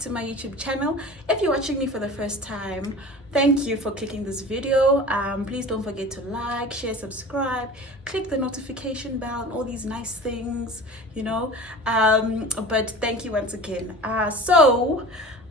to my YouTube channel. If you're watching me for the first time, thank you for clicking this video. Please don't forget to like, share, subscribe, click the notification bell and all these nice things, you know. But thank you once again. So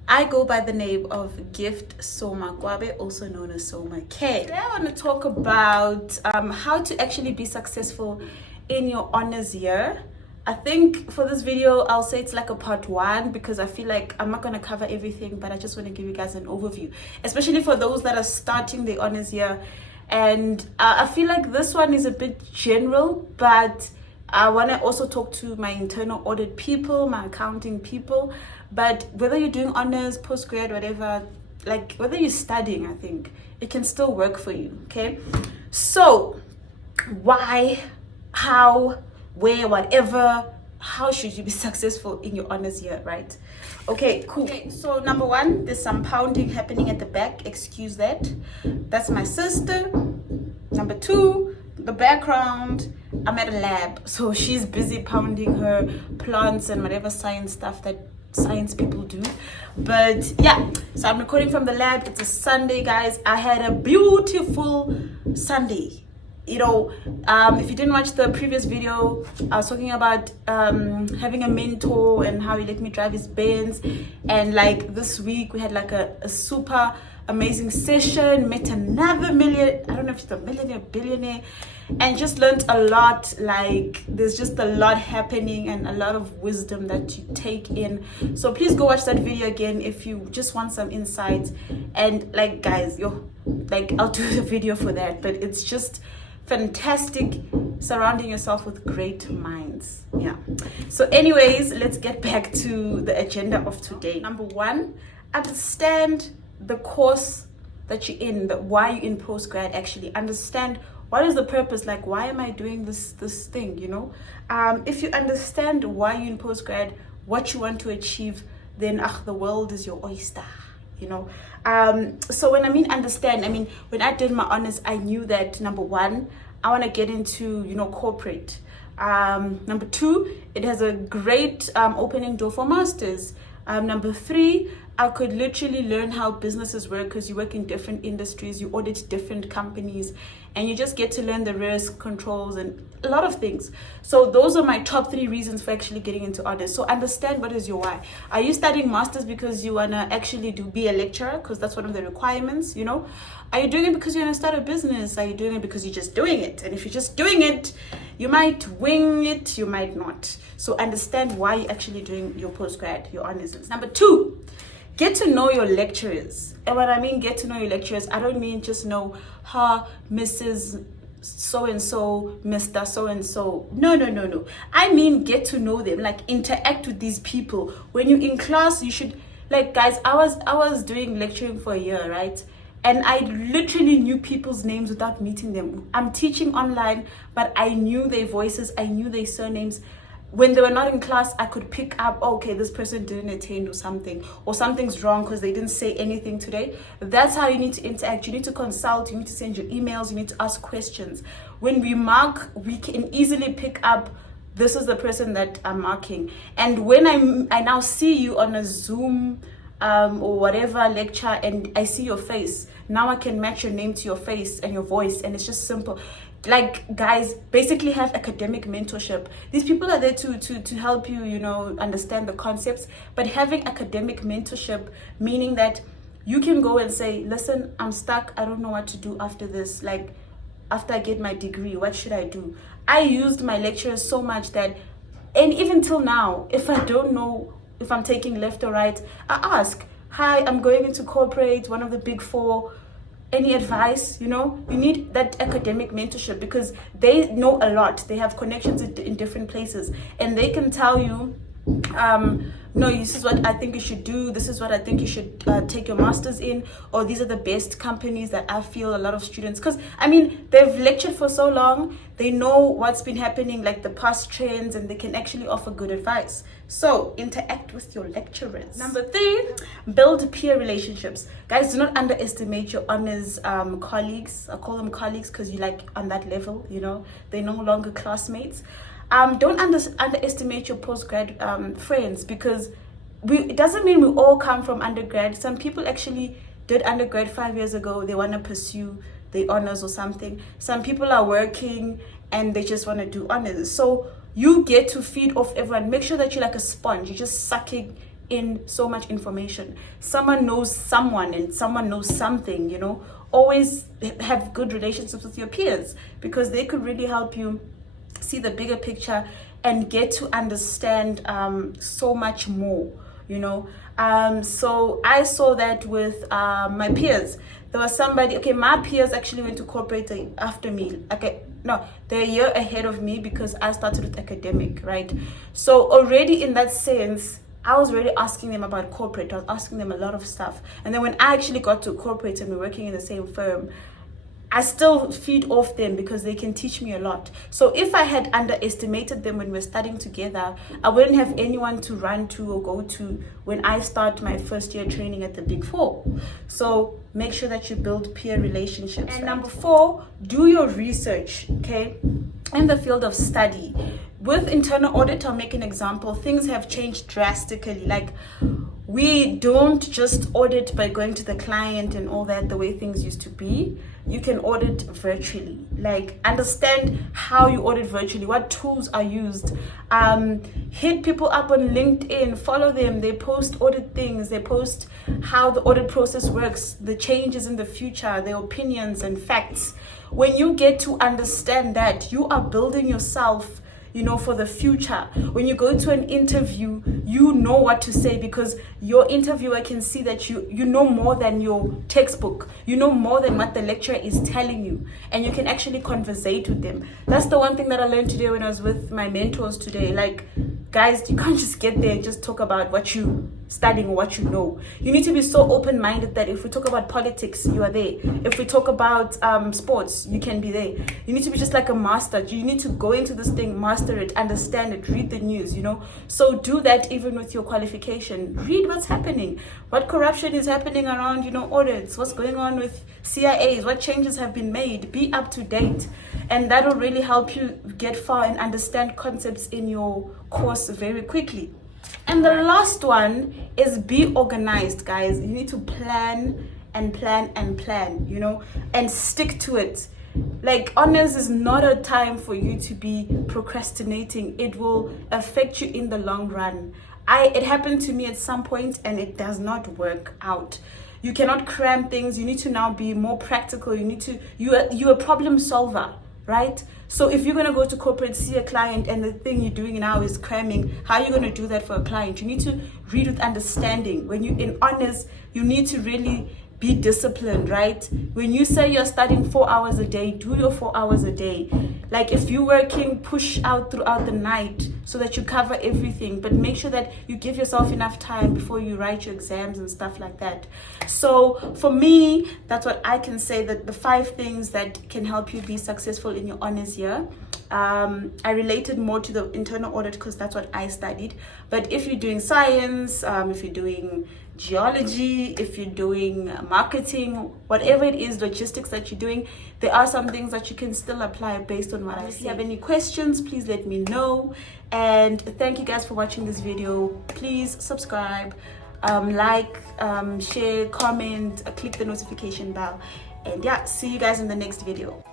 I go by the name of Gift Soma Kwabe, also known as Soma K. Today I want to talk about how to actually be successful in your honors year. I think for this video, I'll say it's like a part 1 because I feel like I'm not going to cover everything, but I just want to give you guys an overview, especially for those that are starting the honors year. And I feel like this one is a bit general, but I want to also talk to my internal audit people, my accounting people. But whether you're doing honors, postgrad, whatever, like whether you're studying, I think it can still work for you. Okay, so why, how, where, whatever, how should you be successful in your honors year, right? Okay, cool. Okay, so number 1, there's some pounding happening at the back. Excuse that. That's my sister. Number 2, the background, I'm at a lab, so she's busy pounding her plants and whatever science stuff that science people do. But yeah, so I'm recording from the lab. It's a Sunday, guys. I had a beautiful Sunday. You know, if you didn't watch the previous video, I was talking about having a mentor and how he let me drive his Benz. And like this week we had like a super amazing session, met another million, I don't know if it's a millionaire, billionaire, and just learned a lot. Like there's just a lot happening and a lot of wisdom that you take in. So please go watch that video again if you just want some insights. And like guys, I'll do the video for that, but it's just fantastic surrounding yourself with great minds. Yeah, so anyways, let's get back to the agenda of today. Number 1, understand the course that you're in, why you're in postgrad. Actually understand what is the purpose, like why am I doing this thing, you know. If you understand why you're in postgrad, what you want to achieve, then the world is your oyster, you know. So when I mean understand, I mean when I did my honors, I knew that number 1, I want to get into, you know, corporate. Number 2, it has a great opening door for masters. Number 3, I could literally learn how businesses work because you work in different industries, you audit different companies, and you just get to learn the risk controls and a lot of things. So those are my top 3 reasons for actually getting into honors. So understand what is your why. Are you studying masters because you want to actually be a lecturer, because that's one of the requirements, you know? Are you doing it because you want to start a business? Are you doing it because you're just doing it? And if you're just doing it, you might wing it, you might not. So understand why you're actually doing your postgrad, your honors. Number 2, get to know your lecturers. And when I mean get to know your lecturers, I don't mean just know her, Mrs. so-and-so, Mr. so-and-so. No. I mean get to know them, like interact with these people. When you're in class, you should, like guys, I was doing lecturing for a year, right? And I literally knew people's names without meeting them. I'm teaching online, but I knew their voices, I knew their surnames. When they were not in class, I could pick up, okay, this person didn't attend or something's wrong because they didn't say anything today. That's how you need to interact. You need to consult, you need to send your emails, you need to ask questions. When we mark, we can easily pick up, this is the person that I'm marking. And when I now see you on a Zoom or whatever lecture and I see your face, now I can match your name to your face and your voice, and it's just simple. Like guys, basically have academic mentorship. These people are there to help you, you know, understand the concepts, but having academic mentorship, meaning that you can go and say, listen, I'm stuck, I don't know what to do after this, like after I get my degree, what should I do? I used my lecturers so much that, and even till now, if I don't know if I'm taking left or right, I ask, hi, I'm going into corporate, one of the big 4, any advice? You know, you need that academic mentorship because they know a lot, they have connections in different places, and they can tell you, no, this is what I think you should do, this is what I think you should take your masters in, or these are the best companies that I feel a lot of students, because I mean they've lectured for so long, they know what's been happening, like the past trends, and they can actually offer good advice. So interact with your lecturers. Number 3, build peer relationships. Guys, do not underestimate your honors colleagues. I call them colleagues because you're like on that level, you know, they're no longer classmates. Don't underestimate your postgrad friends, because it doesn't mean we all come from undergrad. Some people actually did undergrad 5 years ago. They want to pursue the honors or something. Some people are working and they just want to do honors. So you get to feed off everyone. Make sure that you're like a sponge. You're just sucking in so much information. Someone knows someone and someone knows something, you know. Always have good relationships with your peers, because they could really help you see the bigger picture and get to understand so much more, you know. So I saw that with my peers. There was somebody, okay, my peers actually went to corporate after me. Okay, no, they're a year ahead of me because I started with academic, right? So already in that sense, I was already asking them about corporate. I was asking them a lot of stuff. And then when I actually got to corporate and we're working in the same firm, I still feed off them because they can teach me a lot. So if I had underestimated them when we're studying together, I wouldn't have anyone to run to or go to when I start my first year training at the Big Four. So make sure that you build peer relationships. And number 4, do your research, okay? In the field of study. With internal audit, I'll make an example. Things have changed drastically. Like, we don't just audit by going to the client and all that the way things used to be. You can audit virtually. Like, understand how you audit virtually, what tools are used. Hit people up on LinkedIn, follow them. They post audit things. They post how the audit process works, the changes in the future, their opinions and facts. When you get to understand that, you are building yourself, you know, for the future. When you go to an interview, you know what to say, because your interviewer can see that you know more than your textbook. You know more than what the lecturer is telling you, and you can actually conversate with them. That's the one thing that I learned today when I was with my mentors today. Like, guys, you can't just get there and just talk about what you studying or what you know. You need to be so open-minded that if we talk about politics, you are there. If we talk about sports, you can be there. You need to be just like a master. You need to go into this thing, master it, understand it, read the news, you know. So do that even with your qualification. Read what's happening, what corruption is happening around, you know, audits, what's going on with CIAs, what changes have been made. Be up to date, and that will really help you get far and understand concepts in your course very quickly. And the last one is be organized, guys. You need to plan and plan and plan, you know, and stick to it. Like, honors is not a time for you to be procrastinating. It will affect you in the long run. It happened to me at some point, and it does not work out. You cannot cram things. You need to now be more practical. You're a problem solver, right? So if you're going to go to corporate, see a client, and the thing you're doing now is cramming, how are you going to do that for a client? You need to read with understanding. When you're in honors, you need to really be disciplined, right? When you say you're studying 4 hours a day, do your 4 hours a day. Like, if you're working, push out throughout the night so that you cover everything, but make sure that you give yourself enough time before you write your exams and stuff like that. So for me, that's what I can say, that the 5 things that can help you be successful in your honors year. I related more to the internal audit because that's what I studied. But if you're doing science, if you're doing geology, if you're doing marketing, whatever it is, logistics that you're doing, there are some things that you can still apply based on what I see. If you have any questions, please let me know. And thank you guys for watching this video. Please subscribe, like, share, comment, click the notification bell. And yeah, see you guys in the next video.